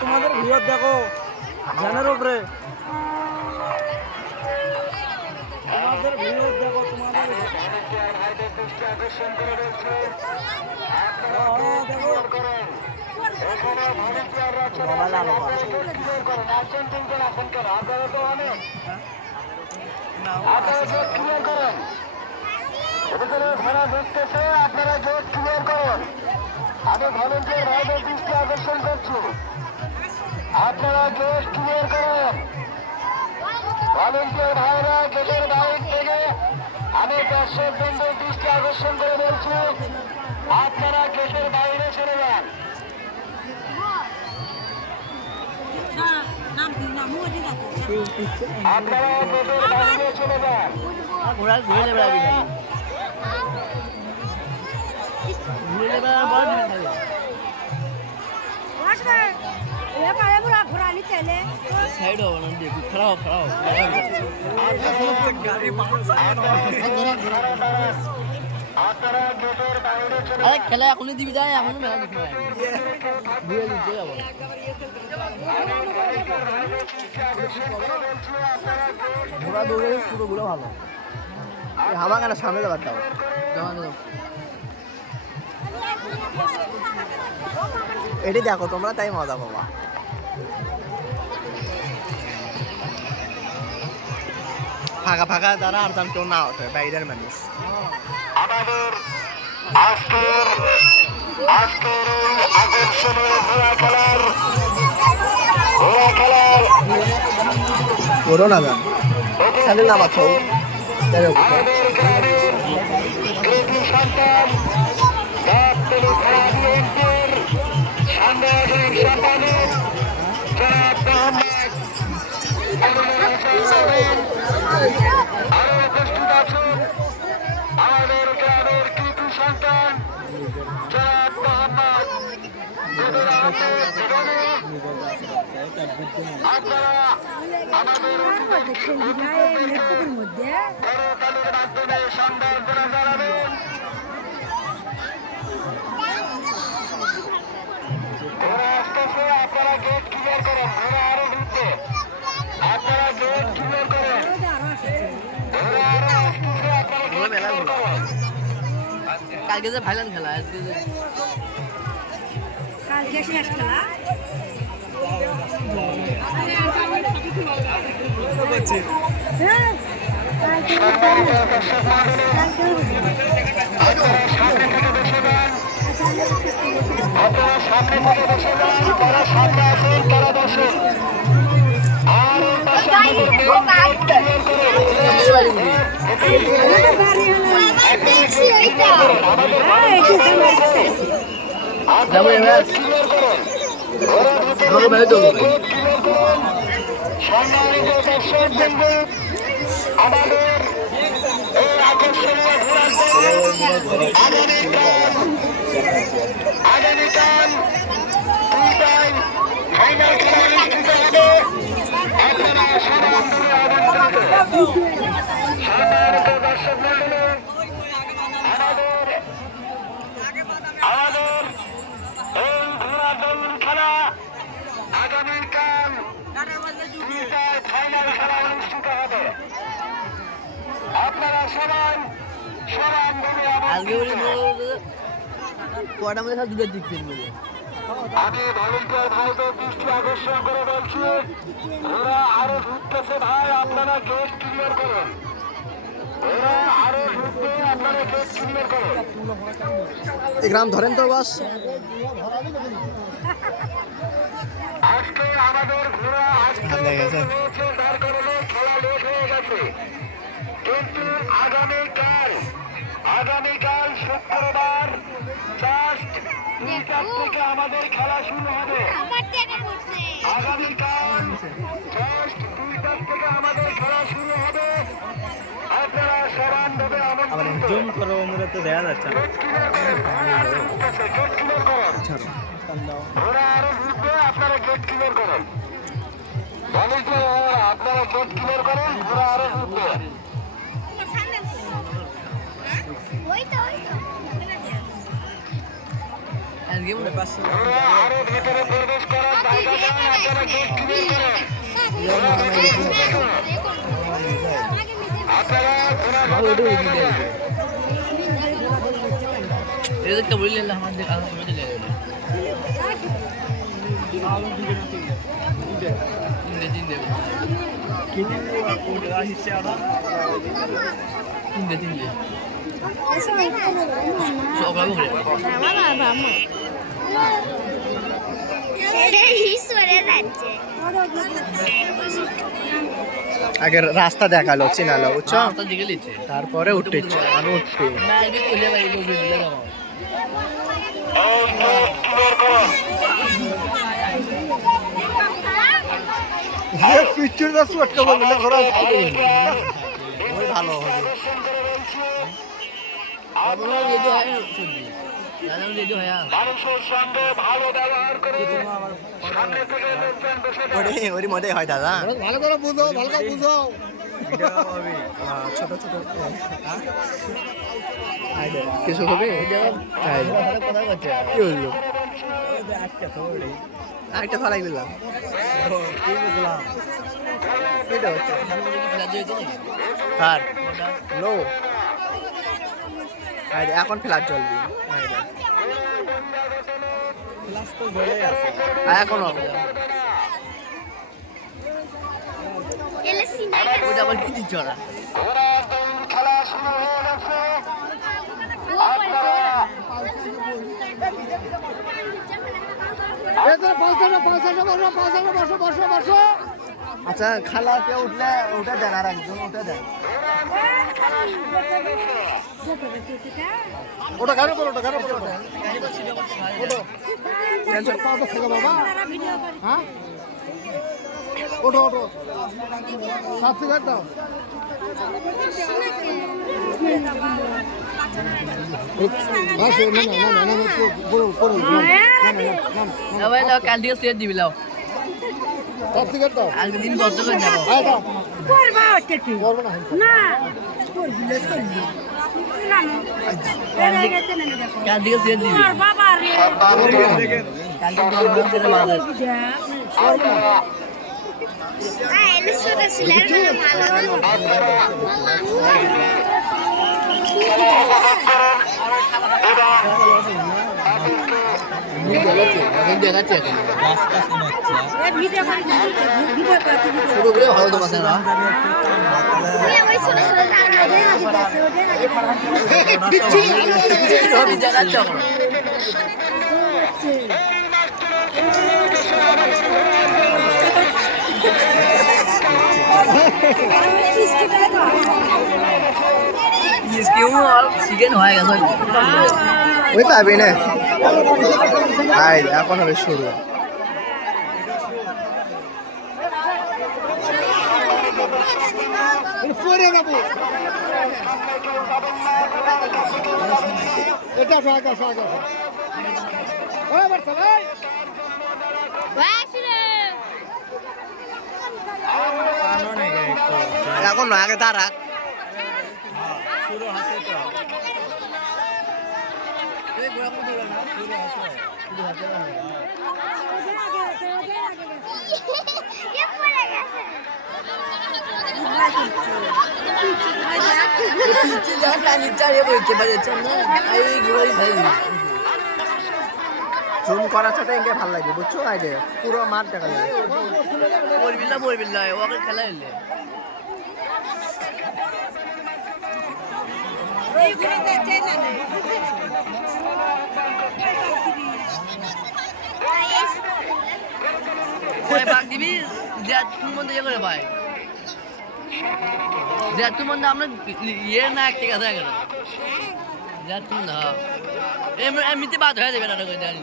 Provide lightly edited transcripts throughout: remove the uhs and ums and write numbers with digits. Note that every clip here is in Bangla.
তোমাদের ভিড় দেখো ধ্যানের উপরে তোমাদের ভিড় দেখো তোমাদের আপনারা জোট ক্লিয়ার করেন। আমি ভলেন্টিয়ার ভাইদের দৃষ্টি আকর্ষণ করছি, আপনারা গেট ক্লিয়ার করেন। ভলেন্টিয়ার ভাইরা গেটের বাইরে থেকে আমি দর্শক বন্ধুর দৃষ্টি আকর্ষণ করে বলছি, আপনারা গেটের বাইরে চলে যান। আপনারা গেটের বাইরে চলে যান। খেলা এখনই দিবি যায় এখন মেলা দেখতে যাবো ঘোড়া দৌড়ে পুরোগুলো ভালো হামা কেন সামনে যাবার দাও এটি দেখো তোমরা তাই মজা পাবা। ফাঁকা ফাঁকা দ্বারা আর তার কেউ না ওঠে বাইরের মানুষ। আমাদের আজকের আকর্ষণীয় ঘোড়া খেলার ওরও না যান সাথে নামা ছৌ আমাদের গ্রামের কৃতি সন্তান গাবতলী থানা বিএনপির সাংগঠনিক সম্পাদক জনাব মোহাম্মদ আরো উপস্থিত আছেন আমাদের গ্রামের কৃতি সন্তান জনাব মোহাম্মদ দুদুল আহমেদ রনি। আপনারা আমাদের করতালির মাধ্যমে সংবর্ধনা জানাবেন। ঘোড়া আসতেছে, আপনারা গেট ক্লিয়ার করেন। ঘোড়া আরো ঢুকবে, আপনারা গেট ক্লিয়ার করেন। ঘোড়া আরো আসতেছে, আপনারা গেট ক্লিয়ার করেন। কালকে যে ভাইলান খেলা কালকে শেষ খেলা আপনারা সামনে থেকে বসে যান, তারা সামনে আসেন, তারা বসেন। আর সম্মানিত দর্শক বৃন্দ, আমাদের এই আকর্ষণীয় আগামীকাল 2টায় ফাইনাল খেলা অনুষ্ঠিত হবে। আপনারা সবাই আমন্ত্রিত। সম্মানিত দর্শক মণ্ডলী, আমাদের এই ঘোড়া দৌড় খেলা আগামীকাল 2টায় ফাইনাল খেলা অনুষ্ঠিত হবে। আপনারা সবাই সমানভাবে কটার মধ্যে দুটো দিক কিনবো আমি ভলেন্টিয়ার ভাইদের দৃষ্টি আকর্ষণ করে বলছি, ওরা আরো ঢুকতেছে ভাই, আপনারা গেট ক্লিয়ার করেন। ওরা আরো ঢুকবে, আপনারা গেট ক্লিয়ার করেন। গ্রাম ধরেন তো বাস আজকে আমাদের ঘোড়া আজকে রয়েছে, তার কারণে খেলা লেট হয়ে গেছে। কিন্তু আগামীকাল শুক্রবার জাস্ট 2টার থেকে আমাদের খেলা শুরু হবে। আগামীকাল জাস্ট 2টার থেকে করেন জুম করো আমরা তো দেখা যাচ্ছে না ওরা আরো ঘুরবে আপনারা গেট ক্লিয়ার করেন ভলেন্টিয়ার আপনারা গেট ক্লিয়ার করেন ওরা আরো ঘুরবে ওরা আরো ভিতরে প্রবেশ করার জায়গা নেই আপনারা গেট ক্লিয়ার করেন আপনারা এদেরকে বললেন আমাদের আগে রাস্তা দেখালো চিনালো বুঝছো তারপরে উঠতে ইচ্ছে আর উঠতে পিকচার দা শট করব না ঘোরা ওই ভালো হবে আপনারা রেডি হয় শুনবি জানো রেডি হয় মানুষের সঙ্গে ভালো ব্যবহার করে সামনে থেকে লোকজন বসে ওরে ওরে মধ্যে হয় দাদা ভালো করে বুঝো ভালো করে বুঝো ছোট ছোট কিছু হবে কি হলো একটা ফালাই দিলাম কি বুঝলাম এটা হচ্ছে আর লো এখন ফ্ল্যাট চলবে এখন ওটা আবার কি চড়া খেলা শুরু হয়ে গেছে আপনারা আচ্ছা খালাতে উঠলে ওটা দেন আর একজন ওটা দেন ওটা গাড়ি পড়ো ওটা গাড়ি পড়ো ওটো টেনশন পাও তো খেলো বাবা হ্যাঁ ওটো ওটো সাথে গাড়ি দাও কাল দিকে সেট দিবি লাও একদিন বদ্ধ করে যাবো কাল দিকে সেট দিবি দেখাচ্ছে ভালো তো মাসে না চিকেন হয়ে গেছে ওই পাবি না এখন হবে শুরু এখন নয় আগে তারা জুম করার সাথে একে ভালো লাগে বুঝছো আইডে পুরো মাঠ দেখা যায় বলবিল্লা ওকে খেলা এলে দিবি তুই মধ্যে ইয়ে করে ভাই তুই মধ্যে আমরা ইয়ে না এক ঠিক আছে তুমি না এমনিতে বাদ হয়ে যাবে না জানি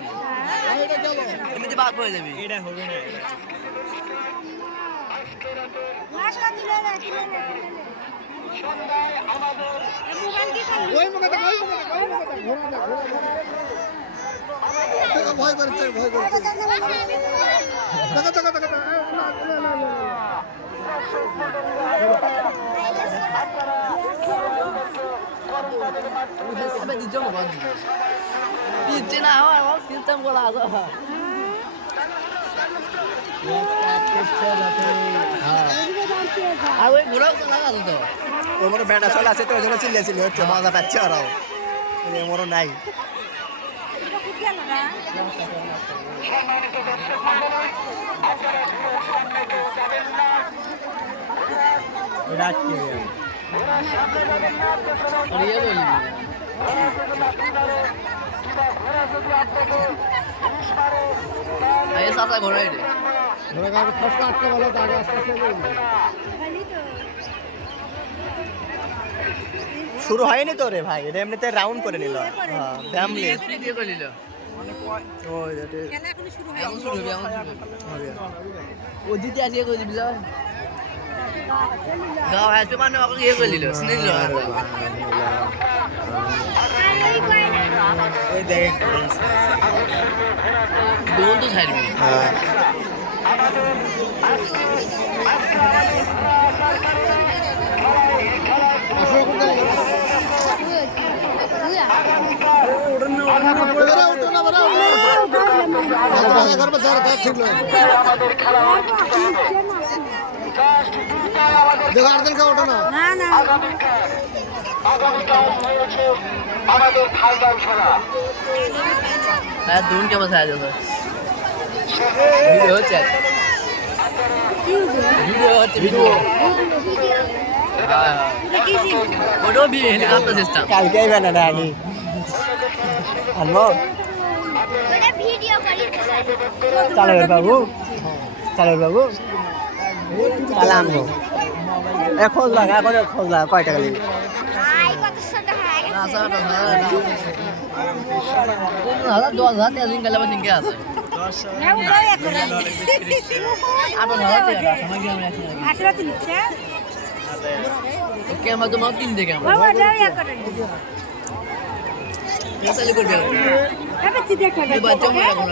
এমনিতে বাদ হয়ে যাবে এটা হবে না সন্ধ্যায় আমাদের ভয় করছে ভয় করছে Sampai di jom kan? Izin awal, awal sistem gua lah. আর ওই ঘোড়াও তো লাগাতো তো ওমর ব্যাটা চলে আছে তো ওই জন্য চিল্লাচিল্লি হচ্ছে মজা পাচ্ছে ওরাও ওমরও নাই সম্মানিত দর্শক মণ্ডলী আপনারা সামনে কেউ যাবেন না ওরা সামনে যাবেন না পেছনে ইয়ে বলি ঘোড়া যদি লাঠি মারে কিংবা ঘোড়া যদি আপনাকে পুলিশ মারে তাহলে এই সাসা ঘোড়াই রে ঘোড়া গাড়ি ফার্স্ট আটকে বলো তো আগে আস্তে আস্তে শুরু হয়নি তো রে ভাই এটা এমনিতে রাউন্ড করে নিল হ্যাঁ ফ্যামিলি স্পিড দিয়ে কইলিল ওই এটা এখন শুরু হবে এখন হবে ও জিতে আসিয়ে কই দিবিল গাও আছে মানে ওকে ইয়ে কইলিল শুনিল ওই দেখ দোন তো ছাড়বি হ্যাঁ আমাদের খেলা আগামীকাল হয়েছে আমাদের ফাইনাল খেলা হ্যাঁ দোন কেমন সাহায্য করে ভিডিও হচ্ছে ভিডিও হচ্ছে ভিডিও ওটাও বিয়ে হেলিকপ্টার সিস্টেম কালকে আইবে না রানি আনবো চালের বাবু চালের বাবু তাহলে আনবো খোঁজ লাগা এখন খোঁজ লাগা কয় টাকা নিবি ক্যামেরা তো কিন দে ক্যামেরা চালু করবে বাচ্চা মনে রাখো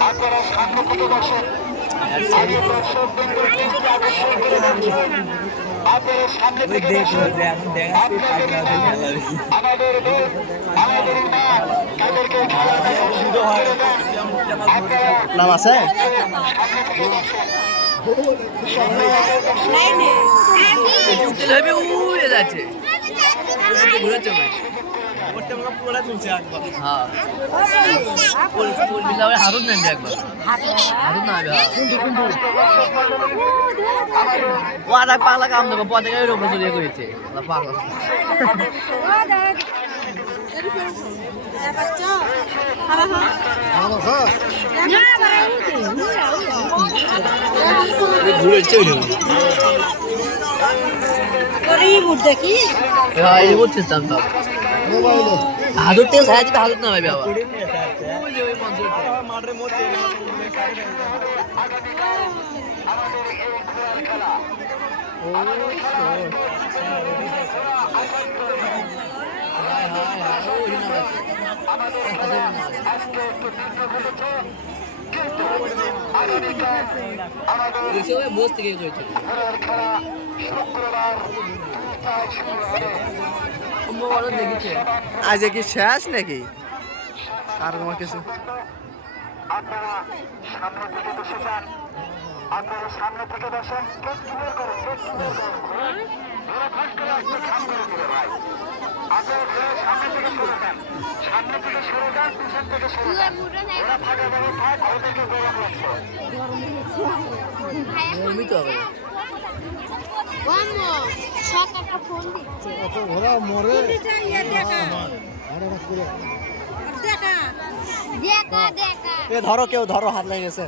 আপনারা সামনে থেকে বসেন আগে দর্শকদের দৃষ্টি আকর্ষণ করে দিচ্ছি আপনারা সামনে থেকে বসেন আমাদের দেশ আমাদের মাঠ তাদেরকে খেলা দেখার সুযোগ করে দেন আপনারা নাম আছে সামনে থেকে বসেন উঠতে হবে উড়ে যাচ্ছে ঘুরেছে ভাই হ্যাঁ হাতত নামবে একবার হাতত নামবে ও আর পাগলা কাম দেবো পথে গাড়ির ওপর চলিয়ে করেছে পাগলা ঘুরেছে এই করতেছিলাম সব হাতত থেকে সাহায্য হাতত নামাবে আবার আমাদের এই ঘোড়ার খেলা আজকে একটু বিঘ্ন ঘটেছে কিন্তু আগামীকাল আমাদের বস থেকে করেছে ঘোড়ার খেলা শুক্রবার 2টায় শুরু হবে দেখেছে আজ কি শেষ নাকি আর তোমার কিছু আপনারা সামনে থেকে বসে যান আপনারা সামনে থেকে বসেন গেট ক্লিয়ার করেন গেট ক্লিয়ার করেন ঘোড়া ফাঁস করে আসতে খাম করে দিবে ভাই আপনারা ঘোড়া সামনে থেকে সরে যান সামনে থেকে সরে যান পিছন থেকে সরে যান ঘোড়া ফাঁকা যাবে থাক ওদেরকে গরম লাগছে গরমই তো হবে ঘোড়া মরে এ ধরো কেউ ধরো হাত লেগে গেছে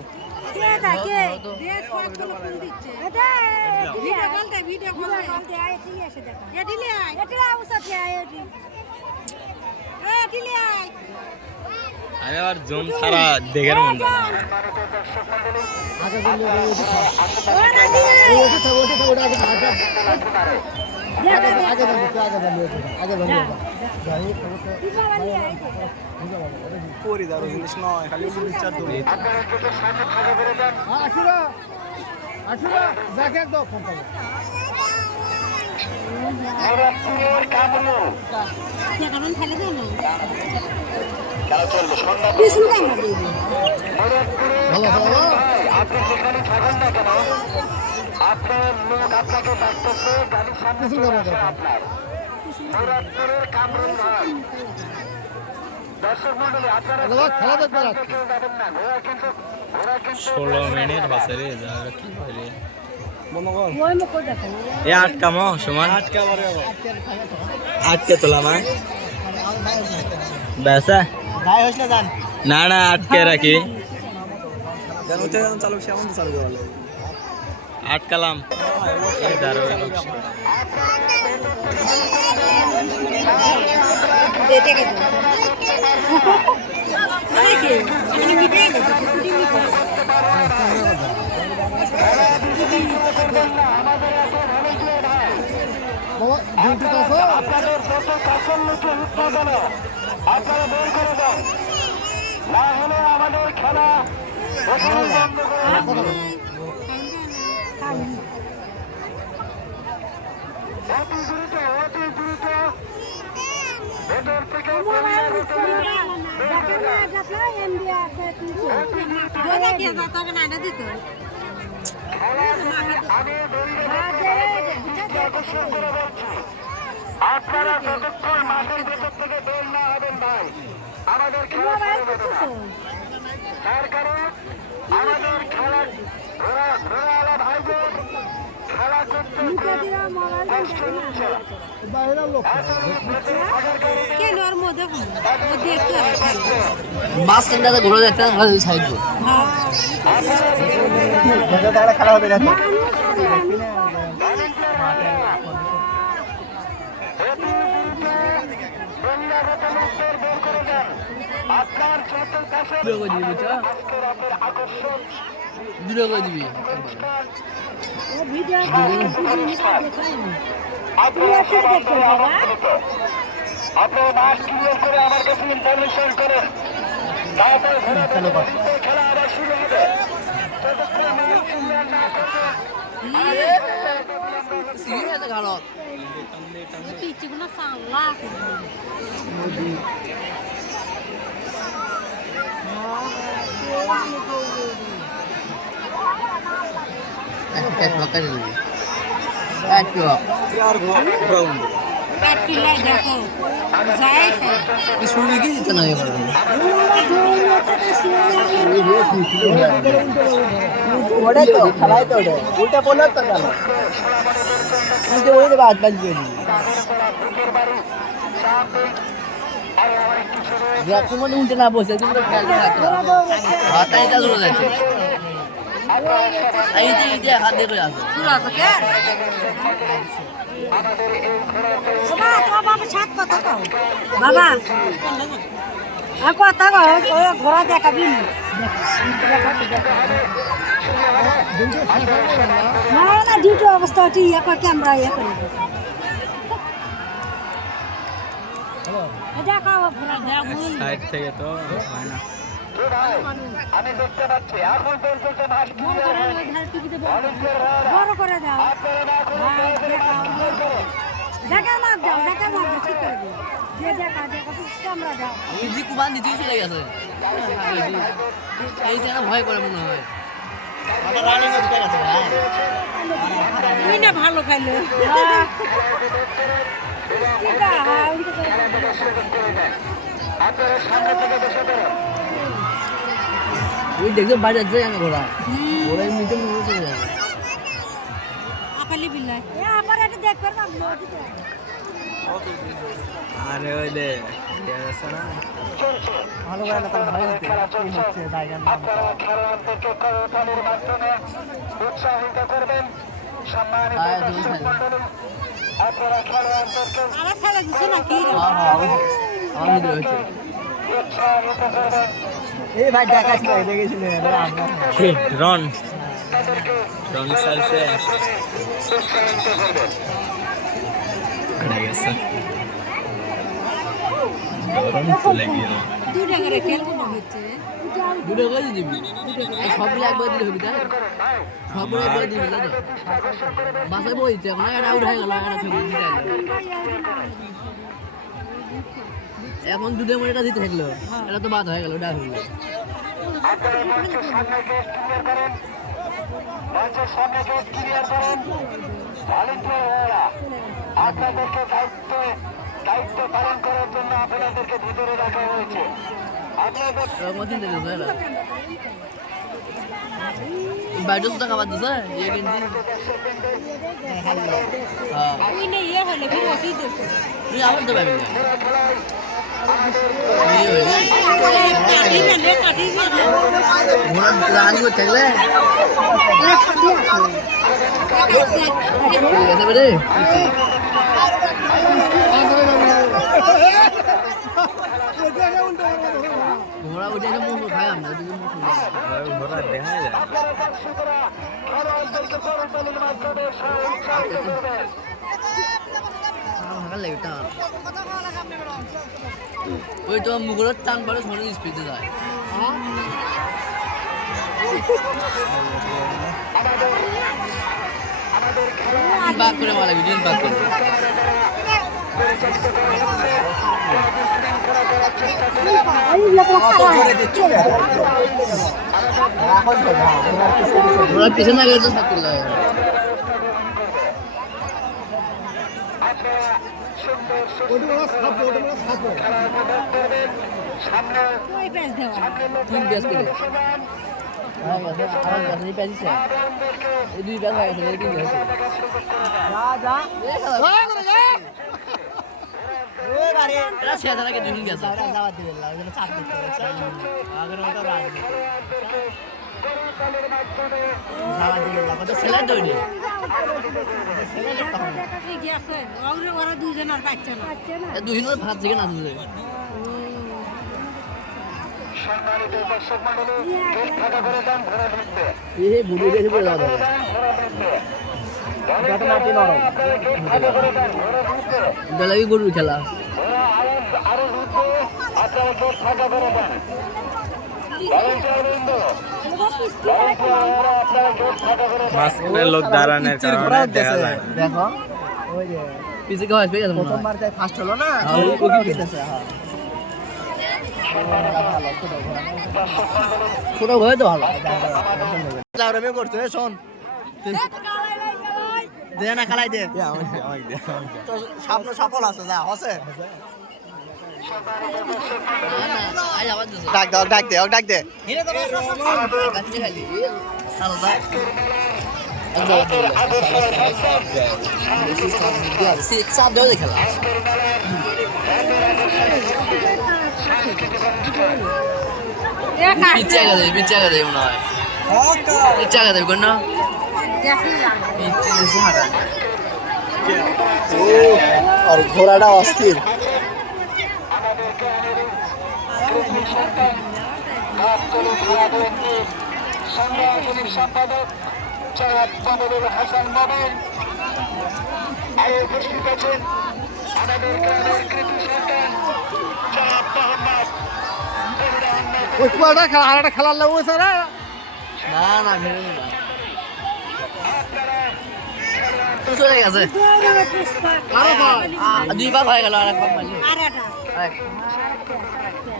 আমি আবার জুম ছাড়া দেখের মন জিনিস নয় খালি মুরাদপুরের কামরুল আপনি যেখানে থাকেন না কেন আপনার লোক আপনাকে ডাকতেছে গাড়ির সামনে চলে আসে আপনার মুরাদপুরের কামরুল ভাই দর্শক মন্ডলী আপনারা কেউ যাবেন না ঘোড়া কিন্তু 16 মিনিট বাসে রে যা কি করে এ আটকা মো সমান আটকে তোলা মা বেসা না না আটকে রাখি আটকালাম এই দাঁড়ো আপনাদের যত কাছের লোকে উৎপাদন আপনারা বের করে দেন না হলে আমাদের খেলা এখানে বন্ধ করে অতি দ্রুত ভেতর থেকে আপনারা যতক্ষণ মাঠের ভেতর থেকে বের না হবেন ভাই আমাদের খেলা তার কারণ আমাদের খেলা ঘোড়াওয়ালা ভাইদের খেলা করতে কষ্ট হচ্ছে মাছ কিনতে ঘুরে যেতে সাইড খেলা হবে না আপনার যত কাছে আকর্ষণ দূরে করে দিবি আপনার মাস ক্লিয়ার করে আমার কাছে ইনফরমেশন করেন তারপর খেলা আবার শুরু হবে ততক্ষণ মাস ক্লিয়ার না করবেন শুনে কি দিতে না ওটাই তো খেলাই তো ওটা উল্টা বললো তো কেন উল্টে বলে দেবো আট বাজিয়ে মানে উল্টে না বসে তুমি তো খেয়াল হাতাই কাজ হয়ে যাচ্ছে এই যে হাত দিয়ে করে আসো বাবা আর কথা ঘোড়া দেখাবি না না ডিউটি অবস্থা ইয়ে করে ক্যামেরা ইয়ে করে সাইড থেকে তো হয় না আমি দেখতে পাচ্ছি এখন পর্যন্ত মাস ক্লিয়ার বড় করে দাও আপনারা জায়গা মাপ দাও জায়গা মাপ দাও ঠিক করে দিও যে জায়গা দেখো ক্যামেরা দাও ইজি কুমান দিতে চলে গেছে এই যেন ভয় করে মনে হয় তুই না ভালো খাইলে আপনারা সামনে থেকে বসে পড়েন ওই দেখছো বাইরে যাচ্ছে আমি ঘোড়া ওরা এমনিতে মনে চলে যাবে আপালি বিল্লাই এ আমার এটা দেখবে না আরে ওই দে না ভালো করে না তাহলে ভালো হচ্ছে জায়গার নাম আপনারা খেলোয়াড়দেরকে করতালির মাধ্যমে উৎসাহিত করবেন। সম্মানিত দর্শক মণ্ডলী, আপনারা খেলোয়াড়দেরকে আমার ছেলে দিছে নাকি আমি রয়েছে উৎসাহিত করবেন। এই ভাই দেখাস না দেখেছিল রন তাদেরকে রন সালসে উৎসাহিত করবেন। আড়াই গেছে গরম চলে গেল 2 টাকা করে খেলবো না হচ্ছে দুটো করে দিবি সবগুলো একবার দিলে হবে তাই সবগুলো একবার দিবি তাই তো বাসায় বলছে এখন এটা আউট হয়ে গেল এটা ছবি দিতে গেল এখন দুটো মনে দিতে থাকলো এটা তো বাদ হয়ে গেল ওটা হলো আপনারা মঞ্চের সামনে গেট ক্লিয়ার করেন। মঞ্চের সামনে গেট ক্লিয়ার করেন। ভলেন্টিয়াররা আপনাদেরকে দায়িত্ব পালন করার জন্য আপনাদেরকে ভিতরে রাখা হয়েছে। আপনাদের মতিন দিল স্যার বাইরে তো খাবার দিছে ইয়ে কিনছি হ্যাঁ ওই নে ইয়ে হলে বিরতি দিছে তুই আবার তো পাবি না কাটি না রে কাটি না রানি করতে গেলে এসে বেরে ঘোড়া উঠে মুখ খাই আমরা ঘোড়া দেখা যায় দর্শকরা খেলোয়াড়দেরকে করতালির মাধ্যমে উৎসাহিত করবেন। ভালো লাগে টান ওই তো মুখের টান পরে শোনে স্পিডে যায় বাক করে মারা ভিডিও বাক করে ওরা পিছনে গেলে তো থাকতে লাগে ওই প্যাচ দেওয়া তিন ব্যাস করে আর ব্যাস এই প্যাচ আছে এই দুই ব্যাস হয়ে গেছে এই তিন ব্যাস এরা শেষ আগে দুই গেছে ছেলে তৈরি গেছে ওরা দুজন আর পাচ্ছে না দুই ভাত থেকে না তুলে সম্মানিত দর্শক মণ্ডলী, গেট ফাঁকা করে দেন, ঘোড়া ঢুকবে। এই বুড়ি গেছে পড়ে যাওয়া ঘোড়া ঢুকবে। আপনারা গেট ফাঁকা করে দেন, ঘোড়া ঢুকবে। দলাবি গরুর খেলা ঘোড়া আরো ঢুকবে। আপনারা গেট ফাঁকা করে দেন। ভলেন্টিয়ারবৃন্দ, ভলেন্টিয়াররা আপনারা গেট ফাঁকা করে দেন। মাঝখানে লোক দাঁড়ানোর কারণে দেখা যায় না। দেখো ওই যে পিছে কে হয় পেয়ে গেছে মনে হয় প্রথমবার যাই ফার্স্ট হলো না হ্যাঁ, ওই কি দিতেছে হ্যাঁ ছোট ভয় তো ভালো লাউরামি করছে শোন দে না খালাই দে তো স্বপ্ন সফল আছে যা হসে আজ আবার দিছো ডাক দে ডাক দে কাছে খালি সালদা সাপ দেওয়া খেলা পিছিয়ে গেছে মনে হয় পিছিয়ে গেছে কোন পিছিয়ে হাঁটা আর ঘোড়াটা অস্থির সাংগঠনিক সম্পাদক জনাব মামুনুল হাসান মামুন আয়ে উপস্থিত আছেন আমাদের গ্রামের কৃতি সন্তান জনাব মোহাম্মদ ওই কুয়াটা খেলা হারাটা খেলার লাগবে স্যার না ভেবে না চলে গেছে দুইবার হয়ে গেল আর একবার মারলি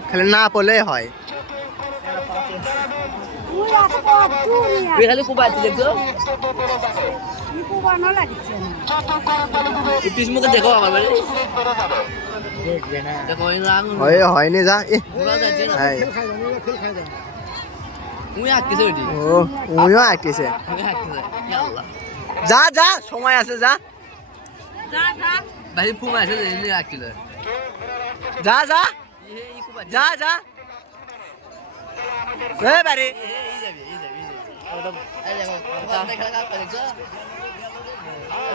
খালি না পড়লে হয় তুই খালি কুবাই দেখছো পিস মতো দেখো আমার বাড়ি দেখো হয়নি যা মুই আঁকতেছে ওইটি ও উইও আঁকিছে মুই আঁকতেছে আল্লাহ যা যা সময় আছে যা ভাই ফুমা আছে যে রাখছিল যা যা এই কুবা যা যা এ বাড়ি এই যাবে এই দেখো বাবা খেলা কাজ করেছো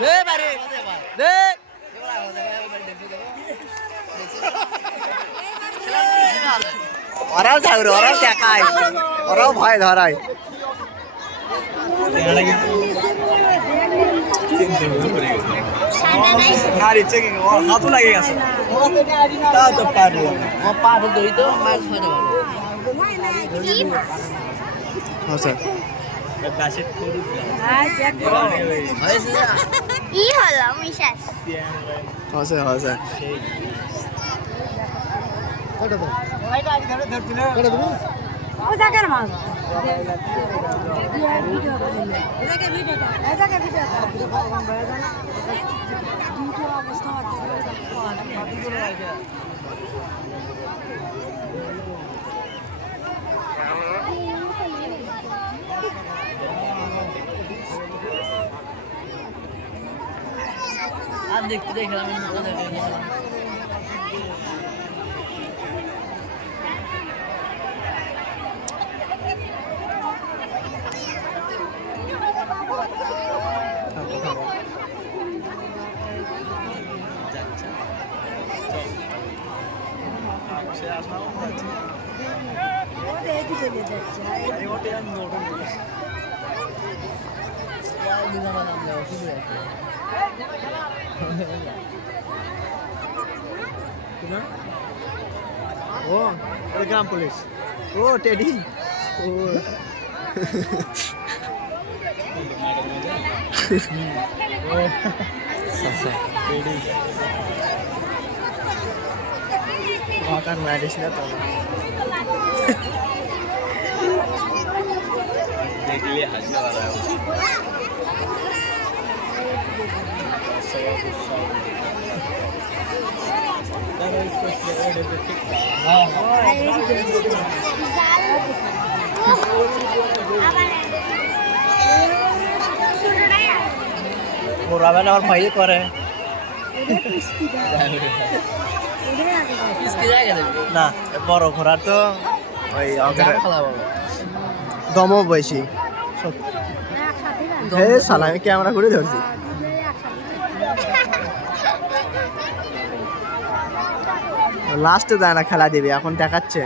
এ বাড়ি দে ওরাও যাবে ওরাও দেখায় ওরাও ভয় ধরায় আর ইচ্ছে কি ওর হাতও লাগে গেছে তা তো পারবো ও পাড়ে দই তো মাছ ধরে ভালো হ্যাঁ স্যার হয়েছে না ই হলো মিশাস হ্যাঁ স্যার হ্যাঁ স্যার ও জায়গার মাছ ভিডিও করে এটাকে ভিডিও কর এটাকে ভিডিও কর দুটো অবস্থা আর দেখতে দেখলাম মতো দেখে ও ওই গ্রাম পুলিশ ও টেডি ও ওখান মারিস না তো দেখলে হাসি পারা ওরা বেলা আমার ভয় করে কিসকে জায়গা দেবে না বড় ঘোড়ার তো ওই জাম খেলা বলো দমও বেশি হে শালা আমি ক্যামেরা করে ধরছি লাস্টে যায় না খেলা দিবি এখন দেখাচ্ছে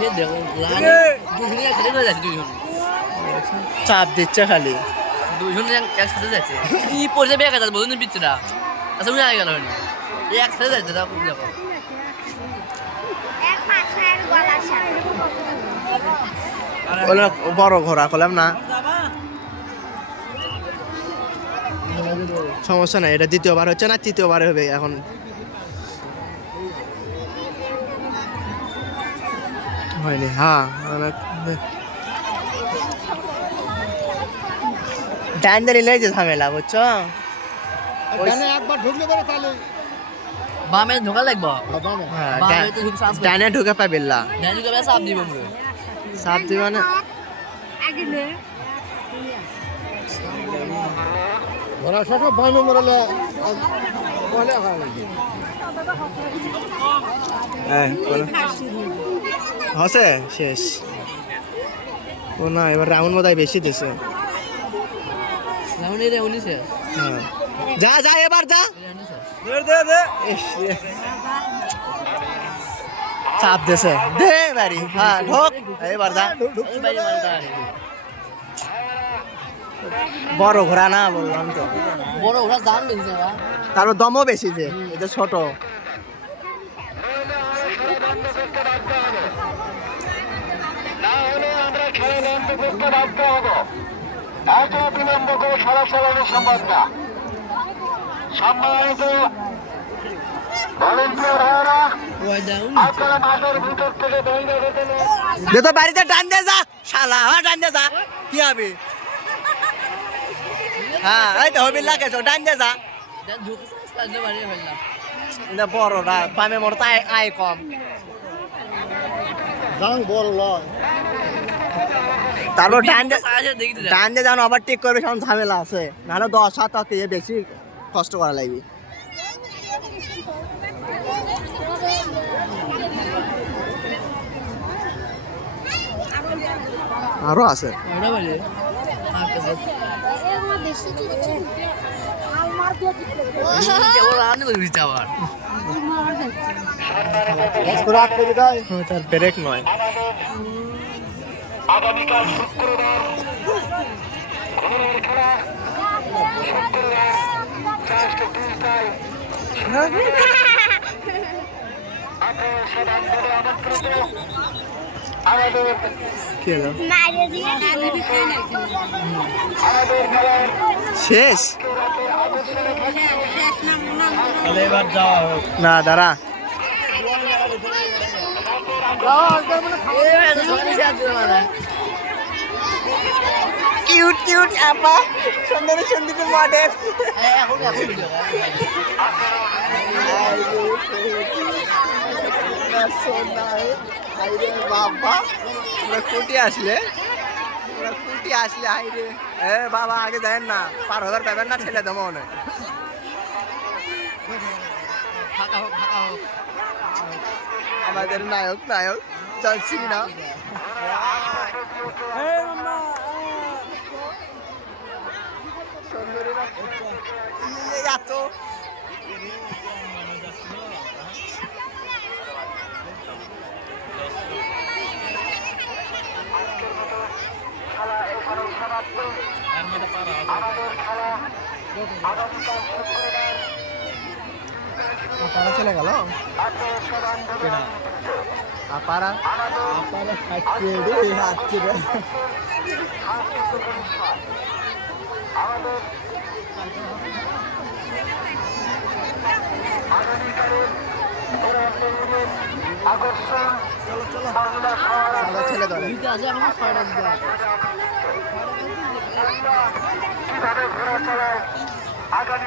ये देखो लाने দুজনে একসাথে যাচ্ছে দুজন চাপ দিচ্ছে খালি দুজনে একসাথে যাচ্ছে ই পড়ে বেকা যাচ্ছে বুঝুন বিচ্ছিরা আচ্ছা উনি আগে গেল হয়নি এই একসাথে যাচ্ছে দেখো দেখো এক মাছের গলা বলে বড় ঘোড়া করলাম না সমস্যা নাই এটা দ্বিতীয়বার হচ্ছে না তৃতীয়বার হবে এখন হয়নি হ্যাঁ ডান দিয়ে নিলে যে ঝামেলা বুঝছো একবার ঢুকলে পরে তাহলে বামে ঢোকা লাগবো হ্যাঁ বামে তো ঢুক চান্স ডানে ঢুকে পাবিল না ডানি কবে সাপ দিব আমরা সাপ দিবা না আগে নে ওরা সব বামে মরালে বলে লাগে হ্যাঁ হসে শেষ ও না এবার রাউন্ড বোধহয় বেশি দিছে লাউনি রে উনিছে হ্যাঁ যা যা এবার যা চাপ দেছে দে বাড়ি হ্যাঁ ঢোক এবার যা বাইরে মারতা বড় ঘোড়া না বললাম তো বড় ওরা জান বেশি না তারও দমও বেশি যে এটা ছোট না হলে আমরা খেলা বন্ধ করতে বাধ্য হবো এত বিলম্ব করে খেলা চালানো সম্ভব না সম্মানিত ভলেন্টিয়ার ভাইরা ওই ডাউন আপনারা মাঠের ভিতর থেকে বাইরে যেতে না দে তো বাড়িতে টান দে যা শালা হ্যাঁ টান দে যা কি হবে হ্যাঁ এই তো হবিল লাগে টান দে যা ঢুকছে সাইডে বাড়ি ফেললাম এটা বড়টা বামে মোর তাই আয় কম জাং বড় লয় তারপর দেখি তো ডান দিয়ে যখন ওভারটেক করবে তখন ঝামেলা আছে নাহলে 10-7 তাতে বেশি কষ্ট করা লাগবে আরো আছে ওটা বলে কেবল আনে তো দিতে আবার রাত করে দেয় তার ব্রেক নয় আগামীকাল শুক্রবার ঘরের খেলা শুক্রবার 4:02টায় আপনারা সবাই ধরে আমন্ত্রিত আমাদের কি হলো আমাদের খেলার শেষ তাহলে এবার যাওয়া হোক না দাঁড়া কিউট কিউট আপা সুন্দর সুন্দর মডেল বাবা তোমরা কুটি আসলে হাইরে এ বাবা আগে যাবেন না 5,000 পাবেন না ছেলে দেবো মনে ফাঁকা হোক আমাদের নায়ক চলছি না সুন্দরী এত খেলা এখানে সমাপ্ত আমাদের খেলা আগামীকাল শুক্রবার আপারা চলে গেল আপনারা সবাই ধরে আপারা আমাদের আগামীকালের আকর্ষণ বাংলা চলো ছেলে ধরে আছে এখন 6টা কিভাবে ঘোরা চালায় আগামী